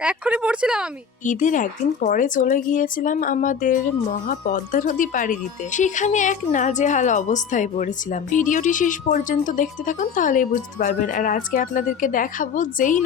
এক্ষুনি পড়ছিলাম আমি। ঈদের একদিন পরে চলে গিয়েছিলাম আমাদের মহা পদ্মা নদী পাড়ি দিতে। সেখানে এক নাজেহাল অবস্থায় পড়েছিলাম। ভিডিওটি শেষ পর্যন্ত দেখতে থাকুন, তাহলেই বুঝতে পারবেন। আর আজকে আপনাদেরকে দেখাবো যেই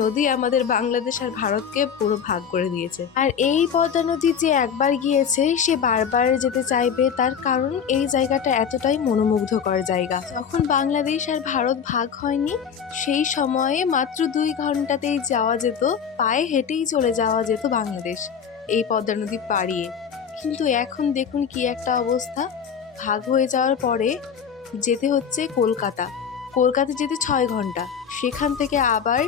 নদী আমাদের বাংলাদেশ আর ভারতকে পুরো ভাগ করে দিয়েছে। আর এই পদ্মা নদী যে একবার গিয়েছে সে বারবার যেতে চাইবে, তার কারণ এই জায়গাটা এতটাই মনোমুগ্ধকর জায়গা। যখন বাংলাদেশ আর ভারত ভাগ হয়নি সেই সময়ে মাত্র 2 ঘন্টাতেই যাওয়া যেত, পায়ে হেঁটেই চলে যাওয়া যেত বাংলাদেশ এই পদ্মা নদী পাড়িয়ে। কিন্তু এখন দেখুন কি একটা অবস্থা। ভাগ হয়ে যাওয়ার পরে যেতে হচ্ছে কলকাতা যেতে 6 ঘন্টা, সেখান থেকে আবার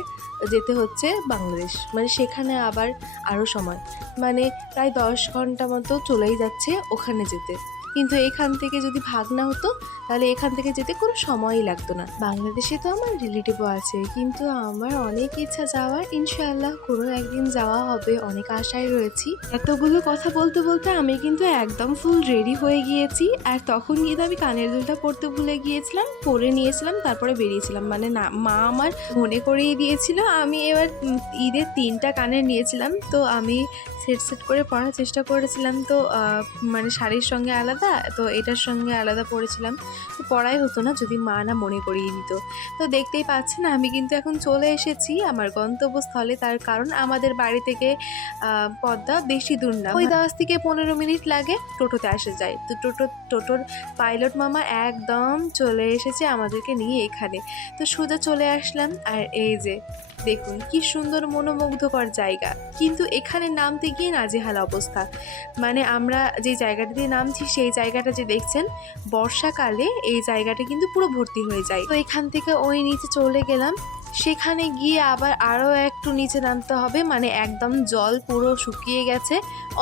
যেতে হচ্ছে বাংলাদেশ, মানে সেখানে আবার আরও সময়, মানে প্রায় 10 ঘন্টা মতো চলেই যাচ্ছে ওখানে যেতে। কিন্তু এখান থেকে যদি ভাগ না হতো তাহলে এখান থেকে যেতে কোনো সময়ই লাগতো না। বাংলাদেশে তো আমার রিলেটিভও আছে, কিন্তু আমার অনেক ইচ্ছা যাওয়ার। ইনশাআল্লাহ কোনো একদিন যাওয়া হবে, অনেক আশায় রয়েছি। এতগুলো কথা বলতে বলতে আমি কিন্তু একদম ফুল রেডি হয়ে গিয়েছি। আর তখন কিন্তু আমি কানের দুলটা পরতে ভুলে গিয়েছিলাম, পরে নিয়েছিলাম, তারপরে বেরিয়েছিলাম। মানে না, মা আমার মনে করিয়ে দিয়েছিল। আমি এবার ঈদের 3টা কানের নিয়েছিলাম, তো আমি সেট করে পরার চেষ্টা করেছিলাম। তো মানে শাড়ির সঙ্গে আলাদা, তো এটার সঙ্গে আলাদা পরেছিলাম, তো পরাই হতো না যদি মা না মনে করিয়ে দিত। তো দেখতেই পাচ্ছেন আমি কিন্তু এখন চলে এসেছি আমার গন্তব্যস্থলে। তার কারণ আমাদের বাড়ি থেকে পদ্মা বেশি দূর না, ওই 10 থেকে 15 মিনিট লাগে, টোটোতে আসা যায়। তো টোটোর পাইলট মামা একদম চলে এসেছে আমাদেরকে নিয়ে এখানে। তো সোজা চলে আসলাম। আর এই যে দেখুন কি সুন্দর মনোমুগ্ধকর জায়গা, কিন্তু এখানে নামতে গিয়ে নাজেহাল অবস্থা। মানে আমরা যে জায়গাটা দিয়ে নামছি সেই জায়গাটা যে দেখছেন, বর্ষাকালে এই জায়গাটা কিন্তু পুরো ভর্তি হয়ে যায়। তো এখান থেকে ওই নিচে চলে গেলাম, সেখানে গিয়ে আবার আরও একটু নিচে নামতে হবে, মানে একদম জল পুরো শুকিয়ে গেছে,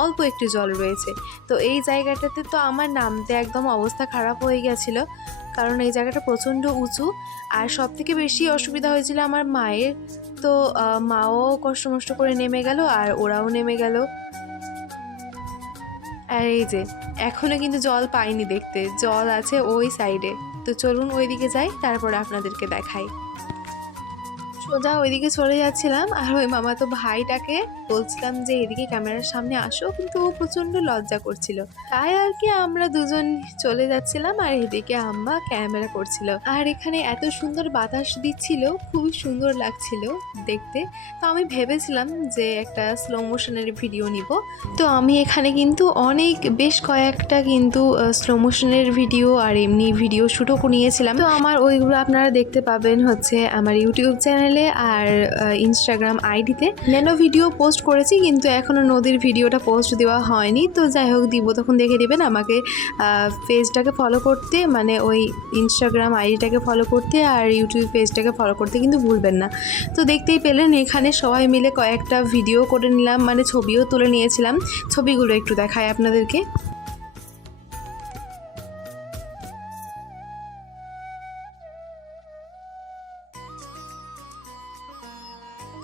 অল্প একটু জল রয়েছে। তো এই জায়গাটাতে তো আমার নামতে একদম অবস্থা খারাপ হয়ে গেছিলো, কারণ এই জায়গাটা প্রচণ্ড উঁচু। আর সব থেকে বেশি অসুবিধা হয়েছিল আমার মায়ের। তো মাও কষ্ট মষ্ট করে নেমে গেল আর ওরাও নেমে গেল। আর এই যে এখনো কিন্তু জল পাইনি, দেখতে জল আছে ওই সাইডে। তো চলুন ওইদিকে যাই, তারপরে আপনাদেরকে দেখাই। সোজা ওইদিকে চলে যাচ্ছিলাম, আর ওই মামাতো ভাইটাকে বলছিলাম যে এদিকে ক্যামেরার সামনে আসো, কিন্তু ও প্রচণ্ড লজ্জা করছিল। তাই আর কি আমরা দুজন চলে যাচ্ছিলাম, আর এদিকে আম্মা ক্যামেরা করছিল। আর এখানে এত সুন্দর বাতাস দিচ্ছিল, খুবই সুন্দর লাগছিল দেখতে। তো আমি ভেবেছিলাম যে একটা স্লো মোশনের ভিডিও নিব। তো আমি এখানে কিন্তু বেশ কয়েকটা কিন্তু স্লো মোশনের ভিডিও আর এমনি ভিডিও শ্যুটও নিয়েছিলাম। তো আমার ওইগুলো আপনারা দেখতে পাবেন হচ্ছে আমার ইউটিউব চ্যানেলে আর ইনস্টাগ্রাম আইডিতে। ন্যানো ভিডিও পোস্ট করেছি, কিন্তু এখনও নদীর ভিডিওটা পোস্ট দেওয়া হয়নি। তো যাই হোক, দিব তখন দেখে দিবেন। আমাকে পেজটাকে ফলো করতে, মানে ওই ইনস্টাগ্রাম আইডিটাকে ফলো করতে আর ইউটিউব পেজটাকে ফলো করতে কিন্তু ভুলবেন না। তো দেখতেই পেলেন এখানে সবাই মিলে কয়েকটা ভিডিও করে নিলাম, মানে ছবিও তুলে নিয়েছিলাম। ছবিগুলো একটু দেখাই আপনাদেরকে।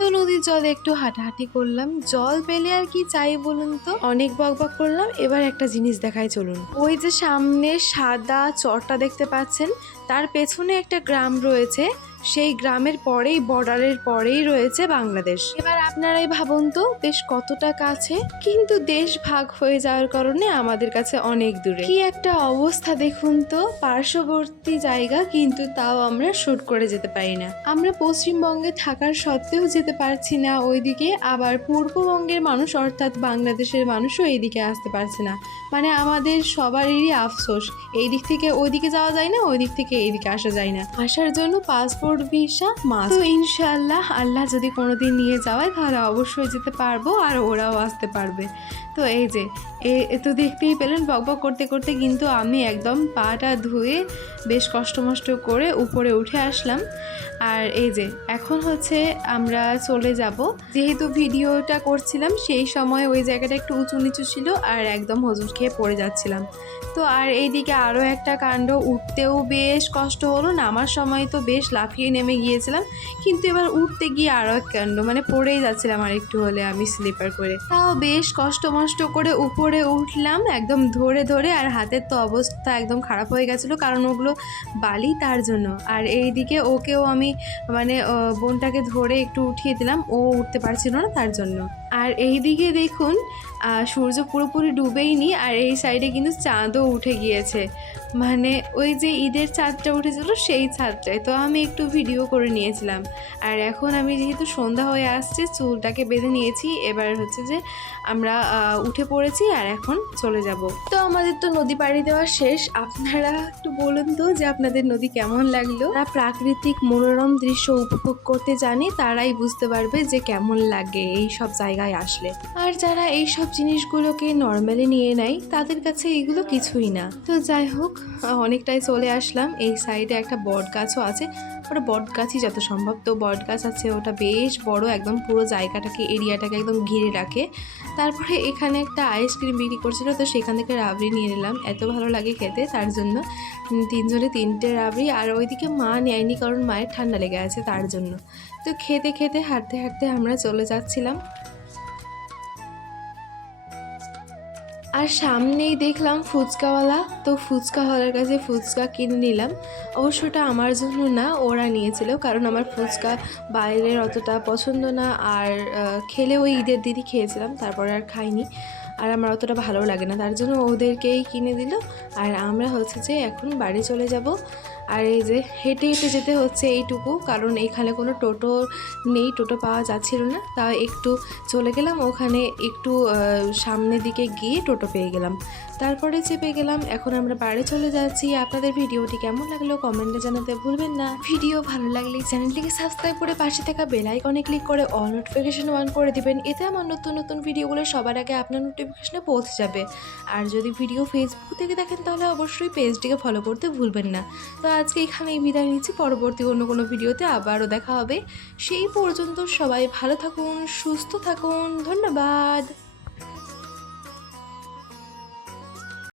তো নদীর জলে একটু হাঁটাহাঁটি করলাম, জল পেলে আর কি চাই বলুন তো। অনেক বকবক করলাম, এবার একটা জিনিস দেখাই চলুন। ওই যে সামনে সাদা চরটা দেখতে পাচ্ছেন, তার পেছনে একটা গ্রাম রয়েছে। সেই গ্রামের পরেই, বর্ডারের পরেই রয়েছে বাংলাদেশ। এবার আপনারাই ভাবুন তো বেশ কতটা কাছে, কিন্তু দেশ ভাগ হয়ে যাওয়ার কারণে আমাদের কাছে অনেক দূরে। কি একটা অবস্থা দেখুন তো, পার্শ্ববর্তী জায়গা কিন্তু তাও আমরা শুট করে যেতে পারি না। আমরা পশ্চিমবঙ্গে থাকার সত্ত্বেও যেতে পারছি না ওইদিকে, আবার পূর্ববঙ্গের মানুষ অর্থাৎ বাংলাদেশের মানুষও এইদিকে আসতে পারছে না। মানে আমাদের সবারই আফসোস, এই দিক থেকে ওইদিকে যাওয়া যায় না, ওই দিক থেকে এইদিকে আসা যায় না। আসার জন্য পাসপোর্ট ভিসা মাস্ট। তো ইনশাআল্লাহ আল্লাহ যদি কোনোদিন নিয়ে যাওয়ায় তাহলে অবশ্যই যেতে পারবো, আর ওরাও আসতে পারবে। তো এই যে তো দেখতেই পেলেন, বকবক করতে করতে কিন্তু আমি একদম পাটা ধুয়ে বেশ কষ্ট করে উপরে উঠে আসলাম। আর এই যে এখন হচ্ছে আমরা চলে যাব। যেহেতু ভিডিওটা করছিলাম সেই সময় ওই জায়গাটা একটু উঁচু নিচু ছিল, আর একদম হোঁচট খেয়ে পড়ে যাচ্ছিলাম। তো আর এইদিকে আরও একটা কাণ্ড, উঠতেও বেশ কষ্ট হলো, নামার সময় তো বেশ লাফিয়ে লাফিয়ে নেমে গিয়েছিলাম, কিন্তু এবার উঠতে গিয়ে আরও এক কাণ্ড, মানে পড়েই যাচ্ছিলাম আর একটু হলে আমি স্লিপার করে। তাও বেশ কষ্ট মষ্ট করে উপরে উঠলাম একদম ধরে ধরে, আর হাতের তো অবস্থা একদম খারাপ হয়ে গেছিলো কারণ ওগুলো বালি তার জন্য। আর এইদিকে ওকেও আমি মানে বোনটাকে ধরে একটু উঠিয়ে দিলাম, ও উঠতে পারছিল না তার জন্য। আর এই দিকে দেখুন সূর্য পুরোপুরি ডুবেইনি, আর এই সাইডে কিন্তু চাঁদও উঠে গিয়েছে, মানে ওই যে ঈদের চাঁদটা উঠেছিল সেই চাঁদটায়। তো আমি একটু ভিডিও করে নিয়েছিলাম। আর এখন আমি যেহেতু সন্ধ্যা হয়ে আসছে চুলটাকে বেঁধে নিয়েছি, এবার হচ্ছে যে আমরা উঠে পড়েছি আর এখন চলে যাব। তো আমাদের তো নদী পাড়ি দেওয়া শেষ। আপনারা একটু বলুন তো যে আপনাদের নদী কেমন লাগলো। যারা প্রাকৃতিক মনোরম দৃশ্য উপভোগ করতে জানে তারাই বুঝতে পারবে যে কেমন লাগে এই সব জায়গায় আসলে। আর যারা এই সব জিনিসগুলোকে নর্মালি নিয়ে নেয় তাদের কাছে এগুলো কিছুই না। তো যাই হোক, অনেকটাই চলে আসলাম। এই সাইডে একটা বট গাছও আছে, ওটা বট গাছই যত সম্ভব। তো বট গাছ আছে, ওটা বেশ বড়, একদম পুরো জায়গাটাকে এরিয়াটাকে একদম ঘিরে রাখে। তারপরে এখানে একটা আইসক্রিম বিক্রি করছিল, তো সেখান থেকে রাবড়ি নিয়ে নিলাম, এত ভালো লাগে খেতে তার জন্য। তিনজনে তিনটে রাবড়ি, আর ওইদিকে মা নেয়নি কারণ মায়ের ঠান্ডা লেগে আছে তার জন্য। তো খেতে খেতে হাঁটতে হাঁটতে আমরা চলে যাচ্ছিলাম। আর সামনেই দেখলাম ফুচকাওয়ালা, তো ফুচকাওয়ালার কাছে ফুচকা কিনে নিলাম। অবশ্যটা আমার জন্য না, ওরা নিয়েছিল, কারণ আমার ফুচকা বাইরের অতটা পছন্দ না। আর খেলে ওই ঈদের দিনই খেয়েছিলাম, তারপরে আর খাইনি, আর আমার অতটা ভালো লাগে না, তার জন্য ওদেরকেই কিনে দিল। আর আমরা হচ্ছে যে এখন বাড়ি চলে যাব। আর এই যে হেঁটে হেঁটে যেতে হচ্ছে এইটুকু, কারণ এখানে কোনো টোটো নেই, টোটো পাওয়া যাচ্ছিল না। তা একটু চলে গেলাম, ওখানে একটু সামনের দিকে গিয়ে টোটো পেয়ে গেলাম, তারপরে চেপে গেলাম। এখন আমরা বাড়ি চলে যাচ্ছি। আপনাদের ভিডিওটি কেমন লাগলো কমেন্টে জানাতে ভুলবেন না। ভিডিও ভালো লাগলে চ্যানেলটিকে সাবস্ক্রাইব করে পাশে থাকা বেল আইকনে ক্লিক করে অল নোটিফিকেশন অন করে দিবেন, এতে আমার নতুন নতুন ভিডিওগুলো সবার আগে আপনার নোটিফিকেশনে পৌঁছে যাবে। আর যদি ভিডিও ফেসবুক থেকে দেখেন তাহলে অবশ্যই পেজটিকে ফলো করতে ভুলবেন না। তো আজকে এখানেই বিদায় নিচ্ছি, পরবর্তী অন্য কোনো ভিডিওতে আবারও দেখা হবে। সেই পর্যন্ত সবাই ভালো থাকুন, সুস্থ থাকুন, ধন্যবাদ।